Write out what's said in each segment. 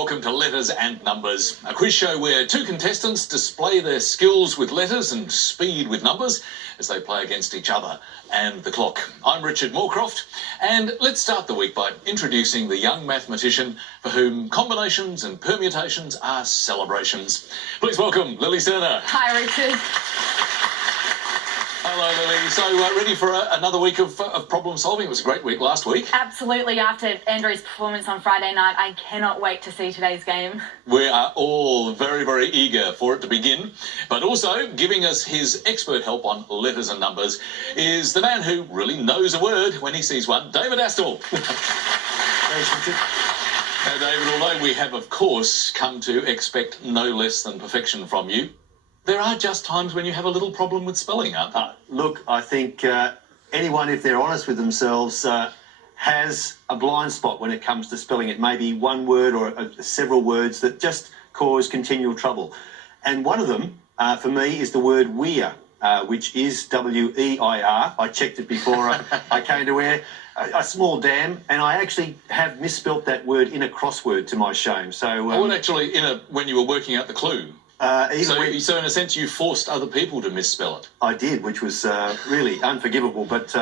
welcome to Letters and Numbers, a quiz show where two contestants display their skills with letters and speed with numbers as they play against each other and the clock. I'm Richard Morecroft, and let's start the week by introducing the young mathematician for whom combinations and permutations are celebrations. Please welcome Lily Serna. Hi, Richard. Hello, Lily. So, ready for another week of problem solving? It was a great week last week. Absolutely. After Andrew's performance on Friday night, I cannot wait to see today's game. We are all very, very eager for it to begin. But also, giving us his expert help on letters and numbers is the man who really knows a word when he sees one, David Astle. Thanks, Richard. Now, David, although we have, of course, come to expect no less than perfection from you, there are just times when you have a little problem with spelling, aren't there? Look, I think anyone, if they're honest with themselves, has a blind spot when it comes to spelling. It may be one word or several words that just cause continual trouble. And one of them, for me, is the word weir, which is W-E-I-R. I checked it before I came to air. A small dam, and I actually have misspelt that word in a crossword to my shame. So, well, actually, when you were working out the clue. So in a sense, you forced other people to misspell it. I did, which was really unforgivable. But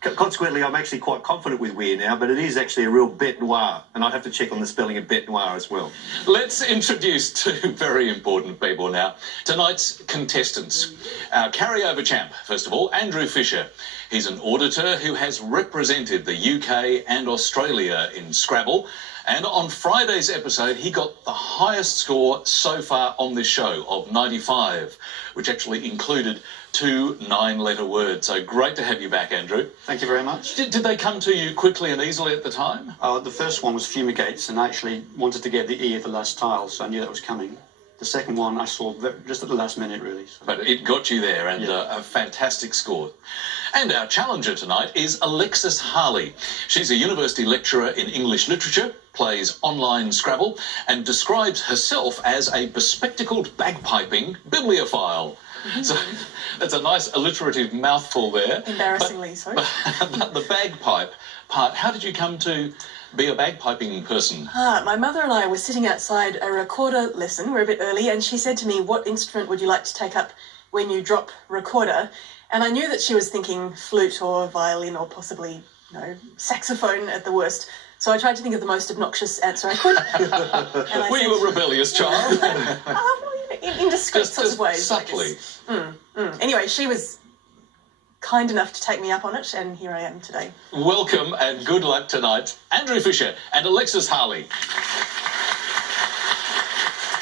consequently, I'm actually quite confident with weir now. But it is actually a real bête noire, and I'd have to check on the spelling of bête noire as well. Let's introduce two very important people now. Tonight's contestants. Our carryover champ, first of all, Andrew Fisher. He's an auditor who has represented the UK and Australia in Scrabble. And on Friday's episode, he got the highest score so far on this show of 95, which actually included 2 9-letter words. So great to have you back, Andrew. Thank you very much. Did they come to you quickly and easily at the time? The first one was fumigates, and I actually wanted to get the E at the last tile, so I knew that was coming. The second one I saw just at the last minute, really. So. But it got you there, and yeah. A fantastic score. And our challenger tonight is Alexis Harley. She's a university lecturer in English literature, plays online Scrabble, and describes herself as a bespectacled bagpiping bibliophile. Mm-hmm. So that's a nice alliterative mouthful there. Embarrassingly so. But the bagpipe part, how did you come to be a bagpiping person? My mother and I were sitting outside a recorder lesson. We're a bit early, and she said to me, "What instrument would you like to take up when you drop recorder?" And I knew that she was thinking flute or violin or possibly, saxophone at the worst. So I tried to think of the most obnoxious answer I could. Were you a rebellious child? In discreet sorts of ways. Subtly. Anyway, she was kind enough to take me up on it, and here I am today. Welcome and good luck tonight, Andrew Fisher and Alexis Harley.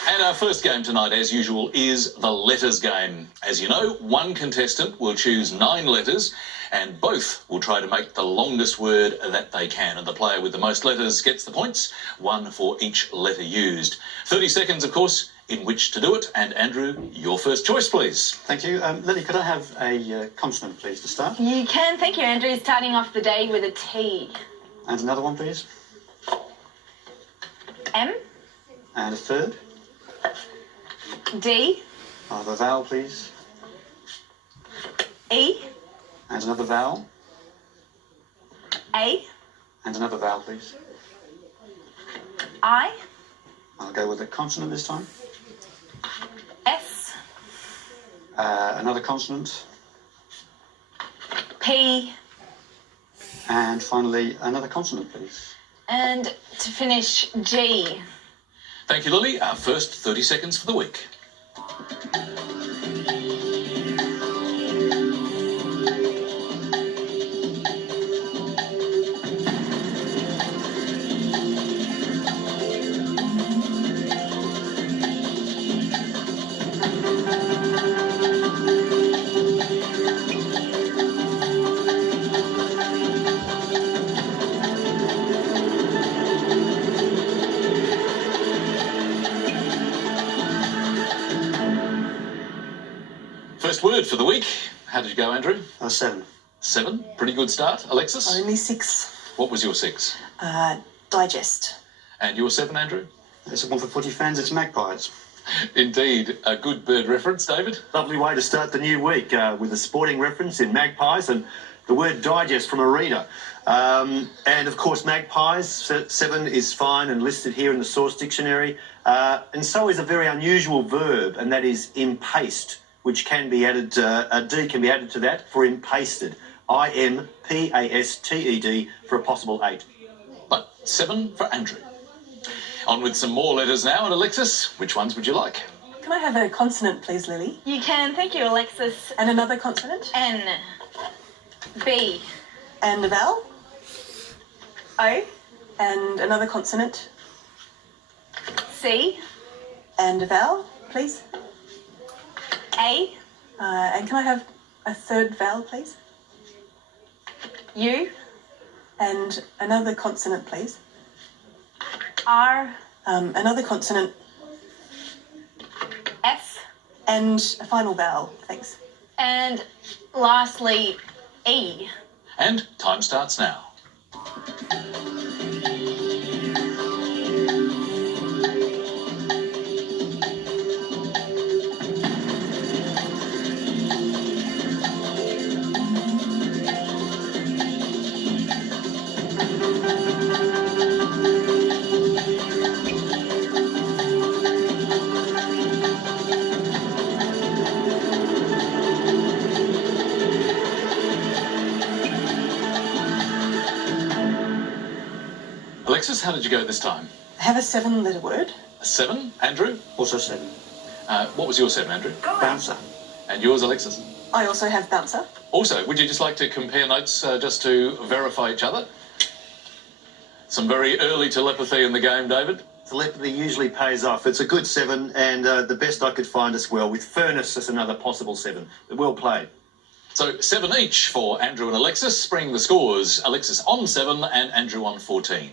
And our first game tonight, as usual, is the letters game. As you know, one contestant will choose 9 letters, and both will try to make the longest word that they can. And the player with the most letters gets the points, 1 for each letter used. 30 seconds, of course, in which to do it. And Andrew, your first choice, please. Thank you. Lily, could I have a consonant, please, to start? You can. Thank you, Andrew. Starting off the day with a T. And another one, please. M. And a third. D. Another vowel, please. E. And another vowel. A. And another vowel, please. I. I'll go with a consonant this time. S. Another consonant. P. And finally, another consonant, please. And to finish, G. Thank you, Lily. Our first 30 seconds for the week. First word for the week. How did you go, Andrew? 7. 7. Pretty good start. Alexis? Only 6. What was your 6? Digest. And your 7, Andrew? It's one for footy fans. It's magpies. Indeed. A good bird reference, David? Lovely way to start the new week with a sporting reference in magpies. And The word digest from a reader. And of course, magpies, 7 is fine and listed here in the source dictionary. And so is a very unusual verb, and that is impaste, which can be added, a D can be added to that for impasted. I-M-P-A-S-T-E-D for a possible 8. But 7 for Andrew. On with some more letters now. And Alexis, which ones would you like? Can I have a consonant, please, Lily? You can. Thank you, Alexis. And another consonant? N. B. And a vowel? O. And another consonant? C. And a vowel, please? A. And can I have a third vowel, please? U. And another consonant, please? R. Another consonant? S. And a final vowel, thanks. And lastly, E. And time starts now. Alexis, how did you go this time? Have a 7-letter word. A 7, Andrew? Also 7. What was your 7, Andrew? Bouncer. And yours, Alexis? I also have bouncer. Also, would you just like to compare notes just to verify each other? Some very early telepathy in the game, David. Telepathy usually pays off. It's a good 7, and the best I could find as well. With furnace as another possible 7. Well played. So 7 each for Andrew and Alexis, bringing the scores. Alexis on 7 and Andrew on 14.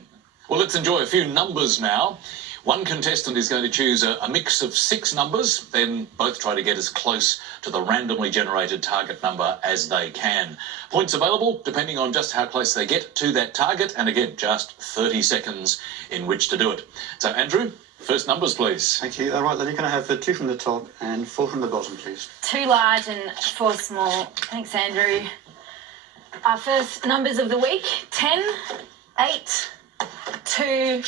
Well, let's enjoy a few numbers now. One contestant is going to choose a mix of 6 numbers, then both try to get as close to the randomly generated target number as they can. Points available depending on just how close they get to that target, and again, just 30 seconds in which to do it. So, Andrew, first numbers, please. Thank you. Right, Lily, can I have 2 from the top and 4 from the bottom, please? 2 large and 4 small. Thanks, Andrew. Our first numbers of the week, 10, 8, 2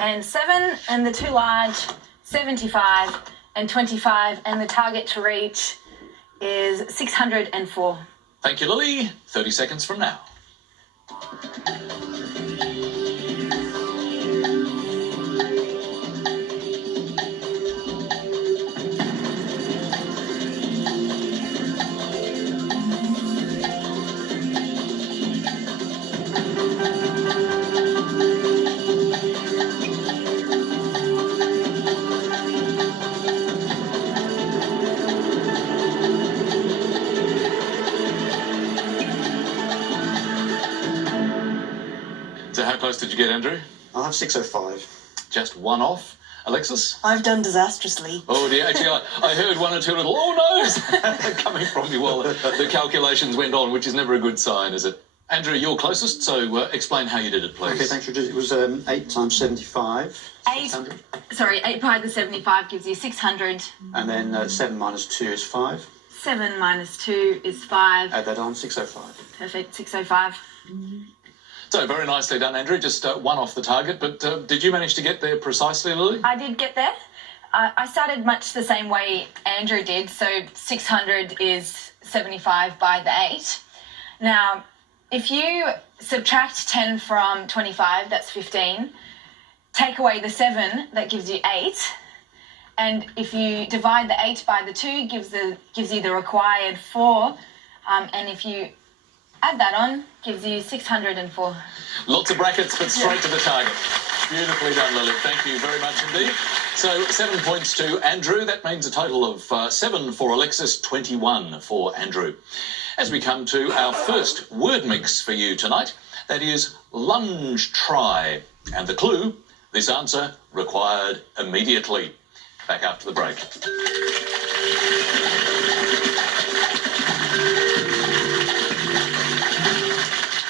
and 7, and the 2 large, 75 and 25, and the target to reach is 604. Thank you, Lily. 30 seconds from now. So how close did you get, Andrew? I'll have 605. Just 1 off. Alexis? I've done disastrously. Oh dear, actually I heard 1 or 2 little oh no's coming from you while the calculations went on, which is never a good sign, is it? Andrew, you're closest, so explain how you did it, please. Okay, thanks, Richard. It was 8 times 75. 8 600. Sorry, 8 pi to the 75 gives you 600. And then 7 minus 2 is 5. 7 minus 2 is 5. Add that on, 605. Perfect, 605. So very nicely done, Andrew. Just 1 off the target, but did you manage to get there precisely, Lily? I did get there. I started much the same way Andrew did, so 600 is 75 by the 8. Now, if you subtract 10 from 25, that's 15. Take away the 7, that gives you 8. And if you divide the 8 by the 2, gives you the required 4. And if you add that on, gives you 604. Lots of brackets, but straight to the target. Beautifully done, Lily. Thank you very much indeed. So 7 points to Andrew. That means a total of 7 for Alexis, 21 for Andrew. As we come to our first word mix for you tonight, that is lunge try. And the clue, this answer required immediately. Back after the break.